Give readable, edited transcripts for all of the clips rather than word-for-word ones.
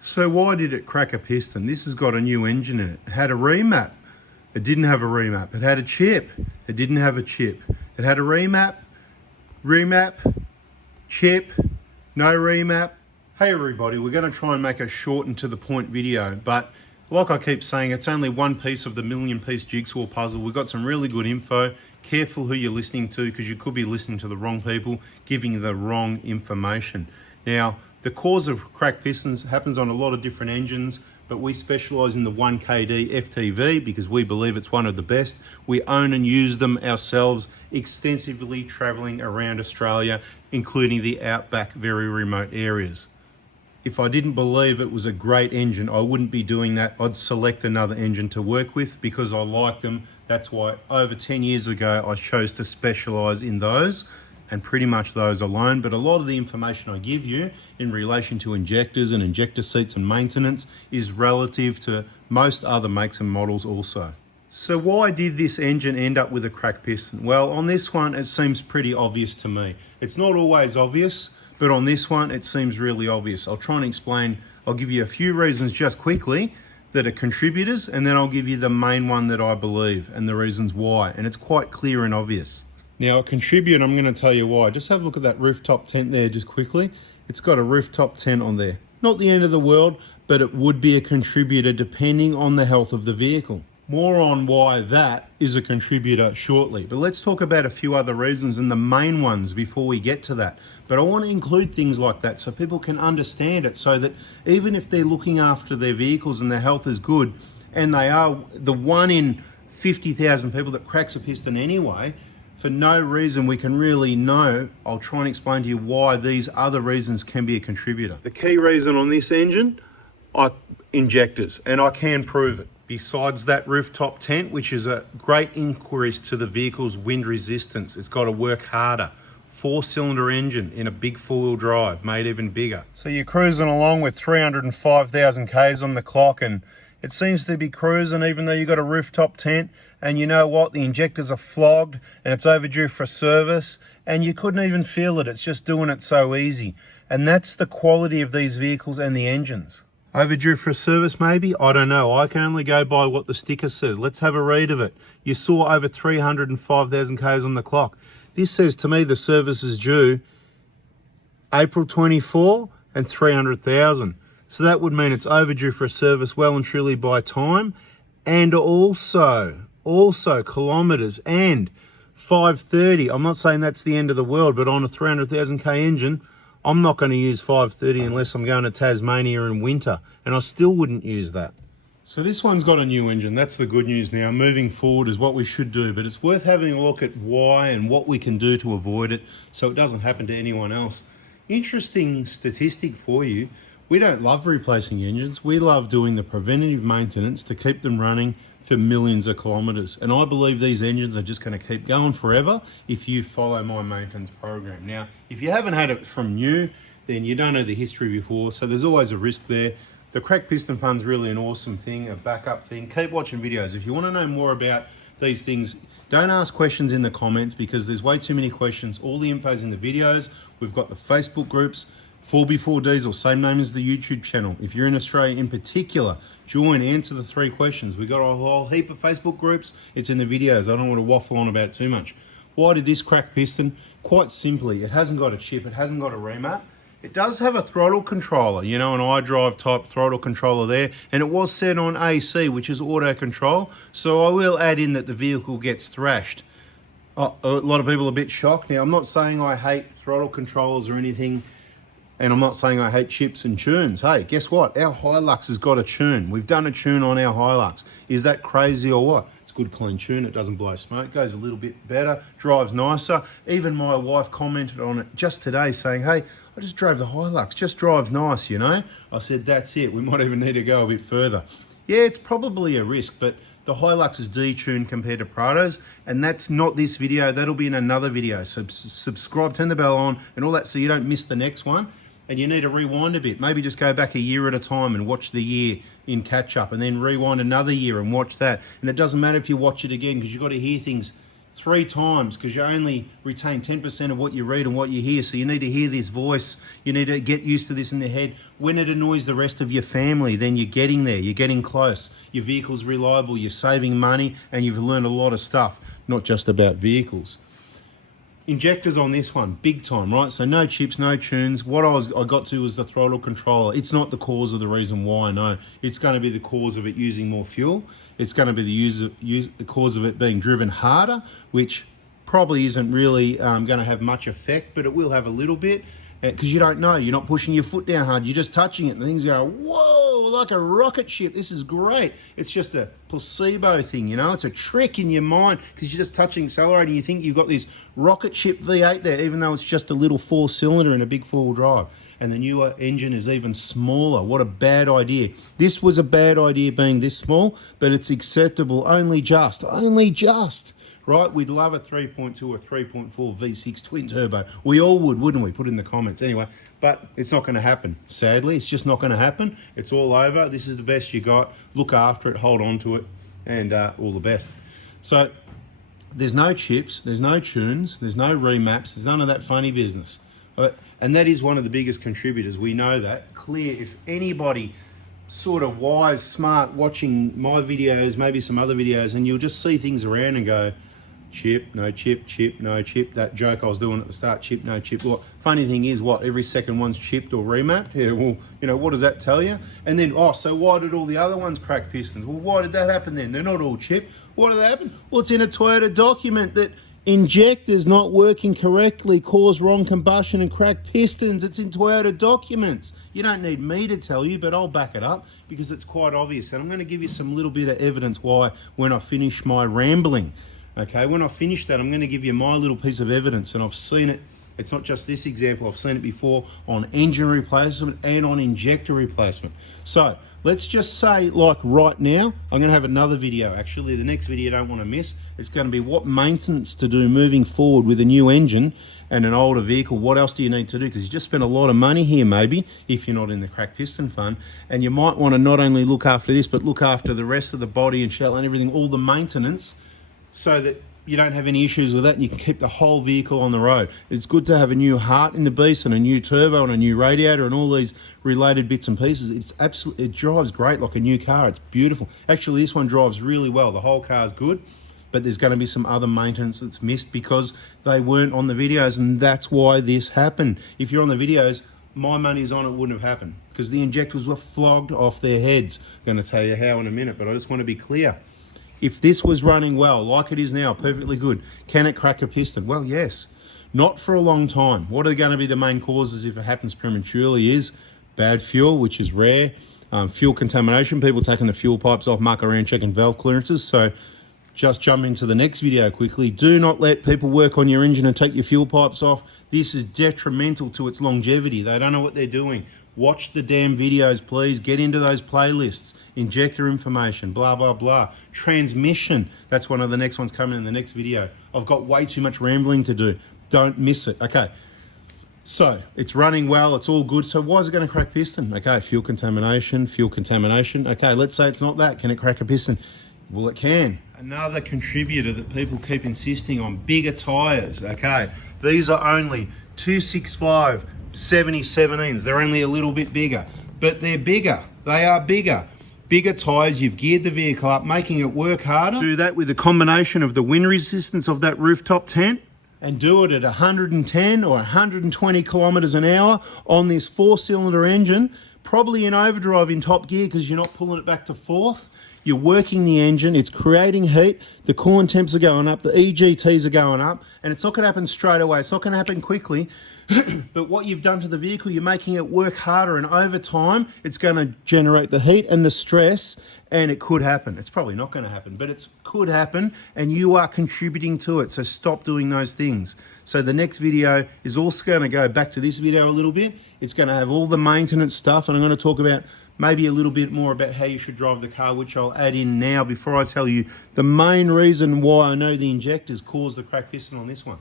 So why did it crack a piston? This has got a new engine in it. It had a remap. It didn't have a remap. It had a chip. It didn't have a chip. It had a remap, chip, no remap. Hey everybody, we're going to try and make a short and to the point video, but like I keep saying, it's only one piece of the million-piece jigsaw puzzle. We've got some really good info. Careful who you're listening to, because you could be listening to the wrong people, giving you the wrong information. Now, the cause of cracked pistons happens on a lot of different engines, but we specialise in the 1KD FTV because we believe it's one of the best. We own and use them ourselves extensively, travelling around Australia, including the outback, very remote areas. If I didn't believe it was a great engine, I wouldn't be doing that. I'd select another engine to work with because I like them. That's why over 10 years ago, I chose to specialise in those and pretty much those alone. But a lot of the information I give you in relation to injectors and injector seats and maintenance is relative to most other makes and models also. So why did this engine end up with a cracked piston? Well, on this one, it seems pretty obvious to me. It's not always obvious, but on this one, it seems really obvious. I'll try and explain. I'll give you a few reasons just quickly that are contributors, and then I'll give you the main one that I believe and the reasons why. And it's quite clear and obvious. Now, a contributor, I'm going to tell you why. Just have a look at that rooftop tent there just quickly. It's got a rooftop tent on there. Not the end of the world, but it would be a contributor depending on the health of the vehicle. More on why that is a contributor shortly. But let's talk about a few other reasons and the main ones before we get to that. But I want to include things like that so people can understand it, so that even if they're looking after their vehicles and their health is good, and they are the 1 in 50,000 people that cracks a piston anyway, for no reason we can really know. I'll try and explain to you why these other reasons can be a contributor. The key reason on this engine are injectors, and I can prove it. Besides that rooftop tent, which is a great increase to the vehicle's wind resistance, it's got to work harder. 4-cylinder engine in a big 4-wheel drive, made even bigger. So you're cruising along with 305,000 Ks on the clock, and it seems to be cruising even though you've got a rooftop tent, and you know what, the injectors are flogged and it's overdue for service, and you couldn't even feel it. It's just doing it so easy. And that's the quality of these vehicles and the engines. Overdue for a service maybe? I don't know. I can only go by what the sticker says. Let's have a read of it. You saw over 305,000 Ks on the clock. This says to me the service is due April 24 and 300,000. So that would mean it's overdue for a service well and truly by time, and also kilometers, and 530. I'm not saying that's the end of the world, but on a 300,000 K engine, I'm not going to use 530 unless I'm going to Tasmania in winter, and I still wouldn't use that. So this one's got a new engine. That's the good news now. Moving forward is what we should do, but it's worth having a look at why and what we can do to avoid it so it doesn't happen to anyone else. Interesting statistic for you. We don't love replacing engines. We love doing the preventative maintenance to keep them running for millions of kilometers. And I believe these engines are just going to keep going forever if you follow my maintenance program. Now, if you haven't had it from new, then you don't know the history before, so there's always a risk there. The cracked piston fund's really an awesome thing, a backup thing. Keep watching videos. If you want to know more about these things, don't ask questions in the comments because there's way too many questions. All the info's in the videos. We've got the Facebook groups, 4B4 Diesel, same name as the YouTube channel. If you're in Australia in particular, join, answer the 3 questions. We've got a whole heap of Facebook groups. It's in the videos. I don't want to waffle on about it too much. Why did this crack piston? Quite simply, it hasn't got a chip, it hasn't got a remap. It does have a throttle controller, you know, an iDrive type throttle controller there, and it was set on AC, which is auto control. So I will add in that the vehicle gets thrashed. A lot of people are a bit shocked. Now, I'm not saying I hate throttle controllers or anything, and I'm not saying I hate chips and tunes. Hey, guess what? Our Hilux has got a tune. We've done a tune on our Hilux. Is that crazy or what? It's a good clean tune. It doesn't blow smoke. Goes a little bit better. Drives nicer. Even my wife commented on it just today saying, hey, I just drove the Hilux. Just drives nice, you know? I said, that's it. We might even need to go a bit further. Yeah, it's probably a risk, but the Hilux is detuned compared to Prados, and that's not this video. That'll be in another video. So subscribe, turn the bell on and all that so you don't miss the next one. And you need to rewind a bit. Maybe just go back a year at a time and watch the year in catch up, and then rewind another year and watch that. And it doesn't matter if you watch it again because you've got to hear things 3 times, because you only retain 10% of what you read and what you hear. So you need to hear this voice. You need to get used to this in the head. When it annoys the rest of your family, then you're getting there. You're getting close. Your vehicle's reliable. You're saving money, and you've learned a lot of stuff, not just about vehicles. Injectors on this one, big time, right? So no chips, no tunes. What I got to was the throttle controller. It's not the cause of the reason why, no. It's going to be the cause of it using more fuel. It's going to be the cause of it being driven harder, which probably isn't really going to have much effect, but it will have a little bit, because you don't know. You're not pushing your foot down hard. You're just touching it, and things go, whoa, like a rocket ship. This is great. It's just a placebo thing, you know. It's a trick in your mind, because you're just touching accelerator, and you think you've got this rocket ship V8 there, even though it's just a little 4-cylinder and a big 4-wheel drive. And the newer engine is even smaller. What a bad idea. This was a bad idea being this small, but it's acceptable only just, right? We'd love a 3.2 or 3.4 V6 twin turbo. We all would, wouldn't we? Put in the comments. Anyway, but it's not going to happen. Sadly, it's just not going to happen. It's all over. This is the best you got. Look after it, hold on to it, and all the best. So there's no chips, there's no tunes, there's no remaps, there's none of that funny business. And that is one of the biggest contributors. We know that. Clear, if anybody sort of wise, smart, watching my videos, maybe some other videos, and you'll just see things around and go, chip, no chip, chip, no chip. That joke I was doing at the start, chip, no chip. Well, funny thing is, what, every second one's chipped or remapped? Yeah, well, you know, what does that tell you? And then, oh, so why did all the other ones crack pistons? Well, why did that happen then? They're not all chipped. Why did that happen? Well, it's in a Toyota document that injectors not working correctly cause wrong combustion and crack pistons. It's in Toyota documents. You don't need me to tell you, but I'll back it up because it's quite obvious. And I'm going to give you some little bit of evidence why when I finish my rambling. Okay, when I finish that, I'm going to give you my little piece of evidence, and I've seen it. It's not just this example. I've seen it before on engine replacement and on injector replacement. So let's just say, like right now, I'm going to have another video. Actually, the next video you don't want to miss. It's going to be what maintenance to do moving forward with a new engine and an older vehicle. What else do you need to do? Because you just spent a lot of money here, maybe, if you're not in the crack piston fund. And you might want to not only look after this, but look after the rest of the body and shell and everything, all the maintenance, so that you don't have any issues with that and you can keep the whole vehicle on the road. It's good to have a new heart in the beast and a new turbo and a new radiator and all these related bits and pieces. It's absolutely, it drives great like a new car. It's beautiful. Actually, this one drives really well. The whole car's good, but there's going to be some other maintenance that's missed because they weren't on the videos, and that's why this happened. If you're on the videos, my money's on it wouldn't have happened because the injectors were flogged off their heads. I'm going to tell you how in a minute, but I just want to be clear. If this was running well, like it is now, perfectly good, can it crack a piston? Well, yes. Not for a long time. What are going to be the main causes if it happens prematurely is bad fuel, which is rare, fuel contamination, people taking the fuel pipes off, muck around checking valve clearances. So just jump into the next video quickly. Do not let people work on your engine and take your fuel pipes off. This is detrimental to its longevity. They don't know what they're doing. Watch the damn videos, please. Get into those playlists. Injector information, blah, blah, blah. Transmission. That's one of the next ones coming in the next video. I've got way too much rambling to do. Don't miss it. Okay. So it's running well. It's all good. So why is it going to crack piston? Okay, fuel contamination, fuel contamination. Okay, let's say it's not that. Can it crack a piston? Well, it can. Another contributor that people keep insisting on, bigger tires. Okay, these are only 265 70-17s. They're only a little bit bigger, but they're bigger. They are bigger. Bigger tires, you've geared the vehicle up, making it work harder. Do that with a combination of the wind resistance of that rooftop tent and do it at 110 or 120 kilometers an hour on this 4-cylinder engine, probably in overdrive in top gear because you're not pulling it back to fourth. You're working the engine, it's creating heat, the coolant temps are going up, the EGTs are going up, and it's not going to happen straight away. It's not going to happen quickly. But what you've done to the vehicle, you're making it work harder, and over time, it's going to generate the heat and the stress, and it could happen. It's probably not going to happen, but it could happen, and you are contributing to it, so stop doing those things. So the next video is also going to go back to this video a little bit. It's going to have all the maintenance stuff, and I'm going to talk about maybe a little bit more about how you should drive the car, which I'll add in now before I tell you the main reason why I know the injectors cause the crack piston on this one.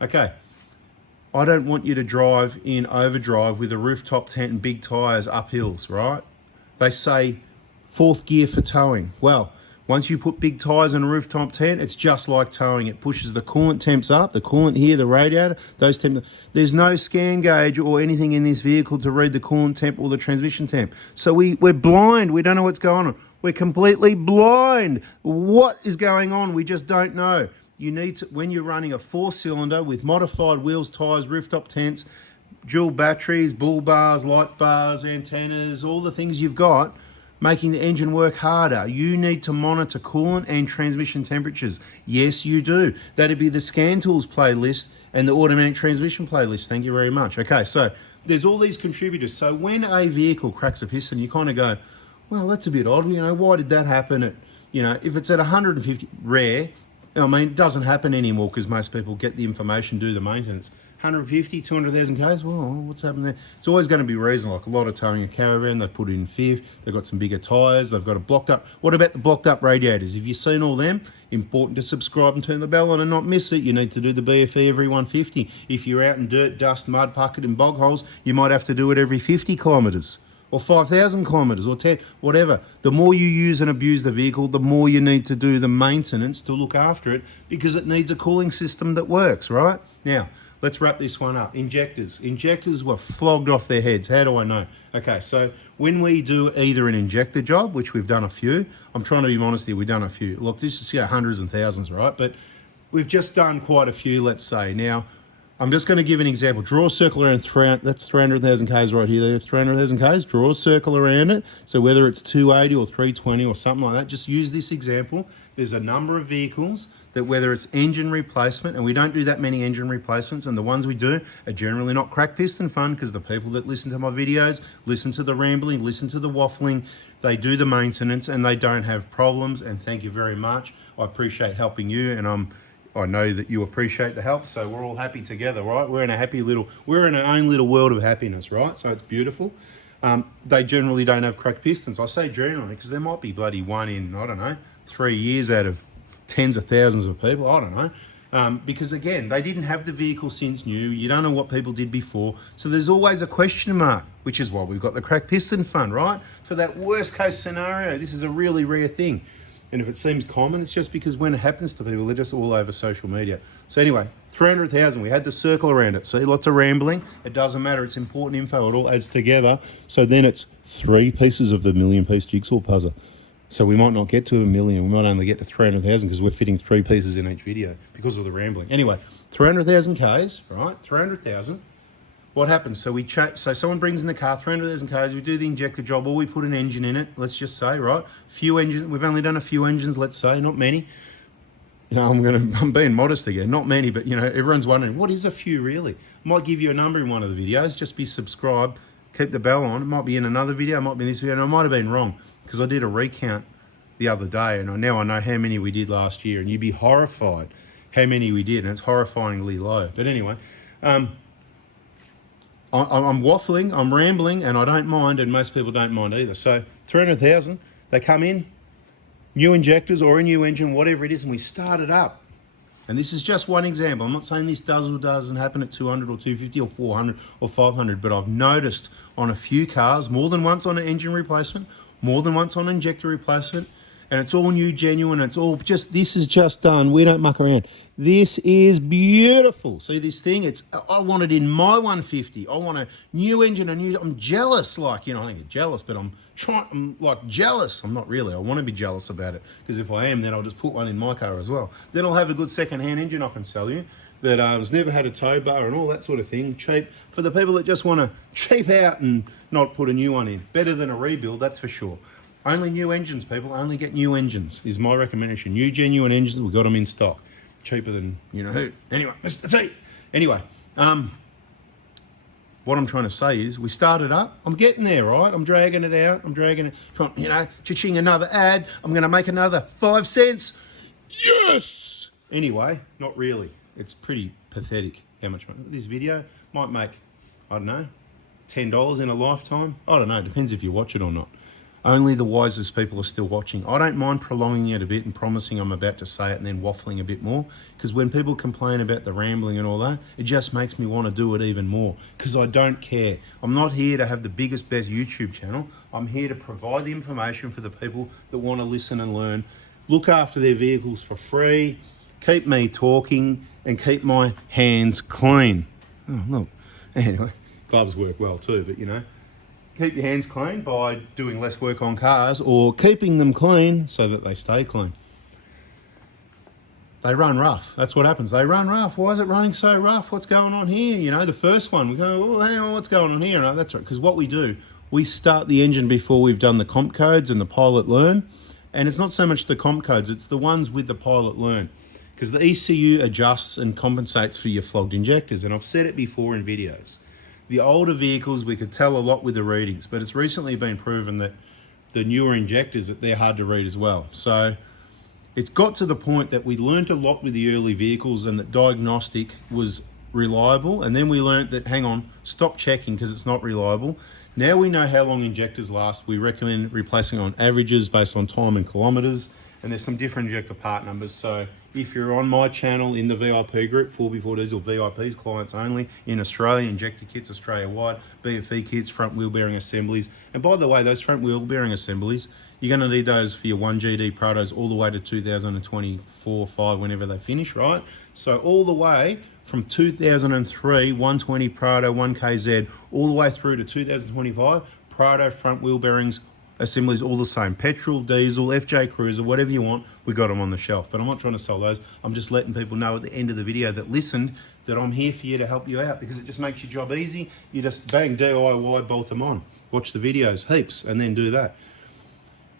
Okay. I don't want you to drive in overdrive with a rooftop tent and big tyres up hills, right? They say fourth gear for towing. Well, Once you put big tyres on a rooftop tent, it's just like towing. It pushes the coolant temps up, the coolant here, the radiator, those temps. There's no scan gauge or anything in this vehicle to read the coolant temp or the transmission temp. So we're blind. We don't know what's going on. We're completely blind. What is going on? We just don't know. You need to, when you're running a 4-cylinder with modified wheels, tyres, rooftop tents, dual batteries, bull bars, light bars, antennas, all the things you've got, making the engine work harder. You need to monitor coolant and transmission temperatures. Yes, you do. That'd be the Scan Tools playlist and the automatic transmission playlist. Thank you very much. Okay, so there's all these contributors. So when a vehicle cracks a piston, you kind of go, well, that's a bit odd. You know, why did that happen at, you know, if it's at 150, rare, I mean, it doesn't happen anymore because most people get the information, do the maintenance. 150, 200,000 Ks, well, what's happened there? It's always going to be reason, like a lot of towing a caravan, they've put it in fifth, they've got some bigger tyres, they've got a blocked up. What about the blocked up radiators? Have you seen all them? Important to subscribe and turn the bell on and not miss it. You need to do the BFE every 150. If you're out in dirt, dust, mud, bucket and bog holes, you might have to do it every 50 kilometres. Or 5,000 kilometres, or 10, whatever. The more you use and abuse the vehicle, the more you need to do the maintenance to look after it because it needs a cooling system that works, right? Now, let's wrap this one up. Injectors. Injectors were flogged off their heads. How do I know? Okay, so when we do either an injector job, which we've done a few, I'm trying to be honest here, we've done a few. Look, this is hundreds and thousands, right? But we've just done quite a few, let's say. Now, I'm just going to give an example. Draw a circle around, that's 300,000 Ks right here. There's 300,000 Ks. Draw a circle around it. So whether it's 280 or 320 or something like that, just use this example. There's a number of vehicles that whether it's engine replacement, and we don't do that many engine replacements, and the ones we do are generally not crack piston fun because the people that listen to my videos, listen to the rambling, listen to the waffling, they do the maintenance and they don't have problems. And thank you very much. I appreciate helping you, and I know that you appreciate the help, so we're all happy together, right? We're in our own little world of happiness, right? So it's beautiful. They generally don't have cracked pistons. I say generally because there might be bloody one in, I don't know, 3 years out of tens of thousands of people, I don't know. Because again, they didn't have the vehicle since new. You don't know what people did before. So there's always a question mark, which is why we've got the cracked piston fund, right? For that worst case scenario, this is a really rare thing. And if it seems common, it's just because when it happens to people, they're just all over social media. So anyway, 300,000, we had the circle around it. See, lots of rambling. It doesn't matter. It's important info. It all adds together. So then it's 3 pieces of the million-piece jigsaw puzzle. So we might not get to 1 million. We might only get to 300,000 because we're fitting 3 pieces in each video because of the rambling. Anyway, 300,000 Ks, right? 300,000. What happens? So so someone brings in the car, 300,000 Ks, we do the injector job, or we put an engine in it, let's just say, right? Few engines, we've only done a few engines, let's say, not many. You know, I'm being modest again, not many, but you know, everyone's wondering, what is a few really? I might give you a number in one of the videos, just be subscribed, keep the bell on. It might be in another video, it might be in this video, and I might have been wrong, because I did a recount the other day, and now I know how many we did last year, and you'd be horrified how many we did, and it's horrifyingly low. But anyway, I'm waffling, I'm rambling, and I don't mind, and most people don't mind either. So 300,000, they come in, new injectors or a new engine, whatever it is, and we start it up. And this is just one example. I'm not saying this does or doesn't happen at 200 or 250 or 400 or 500, but I've noticed on a few cars, more than once on an engine replacement, more than once on an injector replacement, and it's all new, genuine, it's all just, this is just done. We don't muck around. This is beautiful. See this thing? I want it in my 150. I want a new engine, I'm jealous, like, you know, I don't get jealous, but I'm like jealous. I'm not really, I want to be jealous about it, because if I am, then I'll just put one in my car as well. Then I'll have a good second-hand engine I can sell you that has never had a tow bar and all that sort of thing. Cheap, for the people that just want to cheap out and not put a new one in. Better than a rebuild, that's for sure. Only new engines, people. Only get new engines is my recommendation. New, genuine engines. We've got them in stock. Cheaper than, you know who. Anyway, Mr. T. Anyway, what I'm trying to say is we started up. I'm getting there, right? I'm dragging it out. I'm dragging it. Trying, you know, cha-ching, another ad. I'm going to make another 5 cents. Yes! Anyway, not really. It's pretty pathetic how much money. This video might make, I don't know, $10 in a lifetime. I don't know. Depends if you watch it or not. Only the wisest people are still watching. I don't mind prolonging it a bit and promising I'm about to say it and then waffling a bit more, because when people complain about the rambling and all that, it just makes me want to do it even more, because I don't care. I'm not here to have the biggest, best YouTube channel. I'm here to provide the information for the people that want to listen and learn look after their vehicles for free, keep me talking, and keep my hands clean. Oh, look. Anyway, gloves work well too, but you know, keep your hands clean by doing less work on cars or keeping them clean so that they stay clean. They run rough. That's what happens. They run rough. Why is it running so rough? What's going on here? You know, the first one, we go, oh, hang on, what's going on here? No, that's right. Because what we do, we start the engine before we've done the comp codes and the pilot learn. And it's not so much the comp codes, it's the ones with the pilot learn. Because the ECU adjusts and compensates for your flogged injectors. And I've said it before in videos. The older vehicles, we could tell a lot with the readings, but it's recently been proven that the newer injectors, that they're hard to read as well. So it's got to the point that we learned a lot with the early vehicles and that diagnostic was reliable. And then we learned that, hang on, stop checking because it's not reliable. Now we know how long injectors last. We recommend replacing on averages based on time and kilometers. And there's some different injector part numbers. So if you're on my channel in the VIP group, 4x4Ds or VIPs, clients only, in Australia, injector kits Australia-wide, BFE kits, front wheel bearing assemblies. And by the way, those front wheel bearing assemblies, you're going to need those for your 1GD Protos all the way to 2024-5, whenever they finish, right? So all the way from 2003, 120 Proto, 1KZ, all the way through to 2025, Proto front wheel bearings, assemblies all the same. Petrol, diesel, FJ Cruiser, whatever you want, we got them on the shelf. But I'm not trying to sell those. I'm just letting people know at the end of the video that listened that I'm here for you to help you out, because it just makes your job easy. You just bang, DIY, bolt them on. Watch the videos, heaps, and then do that.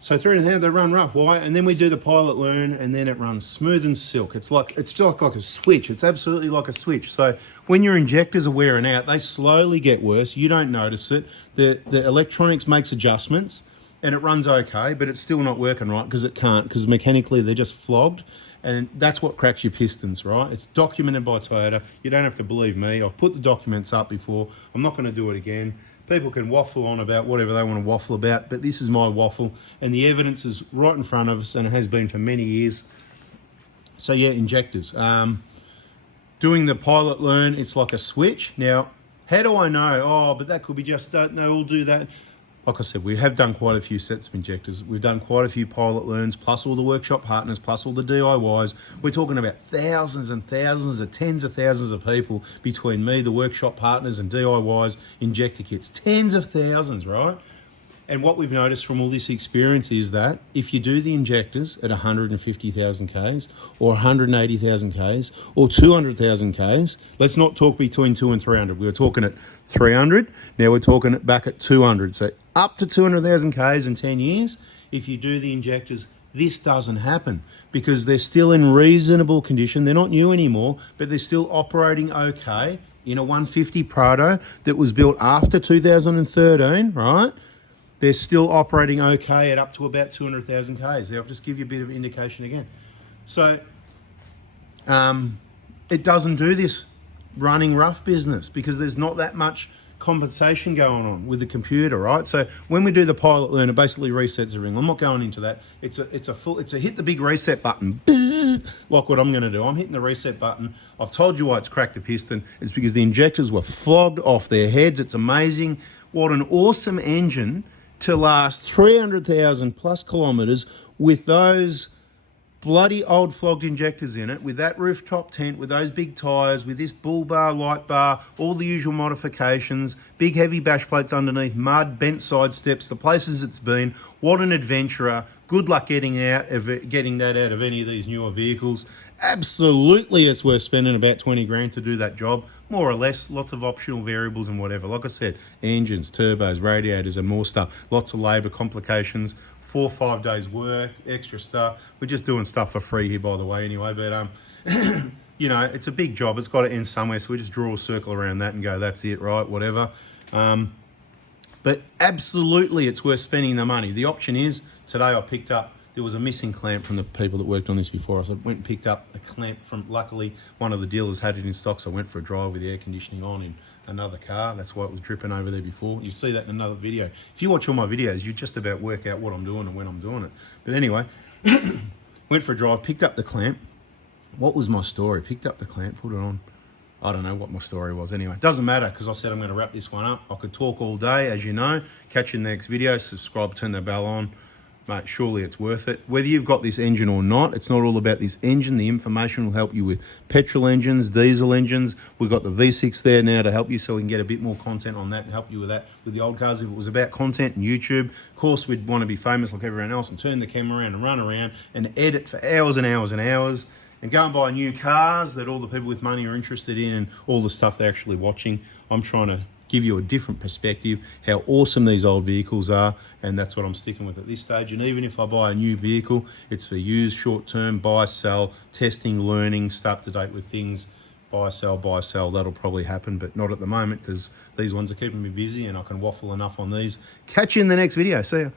So through the hand, they run rough. Why? And then we do the pilot learn, and then it runs smooth and silk. It's just like a switch. It's absolutely like a switch. So when your injectors are wearing out, they slowly get worse. You don't notice it. The electronics makes adjustments, and it runs okay, but it's still not working right because it can't, because mechanically they're just flogged. And that's what cracks your pistons, right? It's documented by Toyota. You don't have to believe me. I've put the documents up before. I'm not going to do it again. People can waffle on about whatever they want to waffle about, but this is my waffle, and the evidence is right in front of us, and it has been for many years. So yeah, injectors. Doing the pilot learn, it's like a switch. Now, how do I know? Oh, but that could be just that. No, we'll do that. Like I said, we have done quite a few sets of injectors. We've done quite a few pilot learns, plus all the workshop partners, plus all the DIYs. We're talking about thousands and thousands of tens of thousands of people between me, the workshop partners, and DIYs, injector kits. Tens of thousands, right? And what we've noticed from all this experience is that if you do the injectors at 150,000 Ks or 180,000 Ks or 200,000 Ks, let's not talk between 2 and 300. We were talking at 300, now we're talking it back at 200. So up to 200,000 Ks in 10 years, if you do the injectors, this doesn't happen because they're still in reasonable condition. They're not new anymore, but they're still operating okay in a 150 Proto that was built after 2013, right? They're still operating okay at up to about 200,000 Ks. I'll just give you a bit of indication again. So it doesn't do this running rough business because there's not that much compensation going on with the computer, right? So when we do the pilot learn, it basically resets everything. I'm not going into that. It's a hit the big reset button, bzzz, like what I'm going to do. I'm hitting the reset button. I've told you why it's cracked the piston. It's because the injectors were flogged off their heads. It's amazing. What an awesome engine to last 300,000 plus kilometers with those bloody old flogged injectors in it, with that rooftop tent, with those big tires, with this bull bar, light bar, all the usual modifications, big heavy bash plates underneath, mud, bent side steps, the places it's been. What an adventurer. Good luck getting that out of any of these newer vehicles. Absolutely, it's worth spending about 20 grand to do that job, more or less. Lots of optional variables and whatever. Like I said, engines, turbos, radiators, and more stuff. Lots of labor complications, 4 or 5 days work, extra stuff. We're just doing stuff for free here, by the way, anyway. But you know, it's a big job. It's got to end somewhere, so we just draw a circle around that and go, that's it, right? Whatever. But absolutely, it's worth spending the money. The option is, today I picked up, there was a missing clamp from the people that worked on this before. So I went and picked up a clamp from, luckily, one of the dealers had it in stock, so I went for a drive with the air conditioning on in another car. That's why it was dripping over there before. You see that in another video. If you watch all my videos, you just about work out what I'm doing and when I'm doing it. But anyway, went for a drive, picked up the clamp. What was my story? Picked up the clamp, put it on. I don't know what my story was. Anyway, it doesn't matter because I said I'm going to wrap this one up. I could talk all day, as you know. Catch you in the next video. Subscribe, turn the bell on. mate, surely it's worth it. Whether you've got this engine or not, it's not all about this engine. The information will help you with petrol engines, diesel engines. We've got the V6 there now to help you, so we can get a bit more content on that and help you with that. With the old cars, if it was about content and YouTube, of course, we'd want to be famous like everyone else and turn the camera around and run around and edit for hours and hours and hours and go and buy new cars that all the people with money are interested in and all the stuff they're actually watching. I'm trying to give you a different perspective, how awesome these old vehicles are, and that's what I'm sticking with at this stage. And even if I buy a new vehicle, it's for use, short term, buy, sell, testing, learning, stay up to date with things, buy, sell, that'll probably happen, but not at the moment because these ones are keeping me busy and I can waffle enough on these. Catch you in the next video, see ya.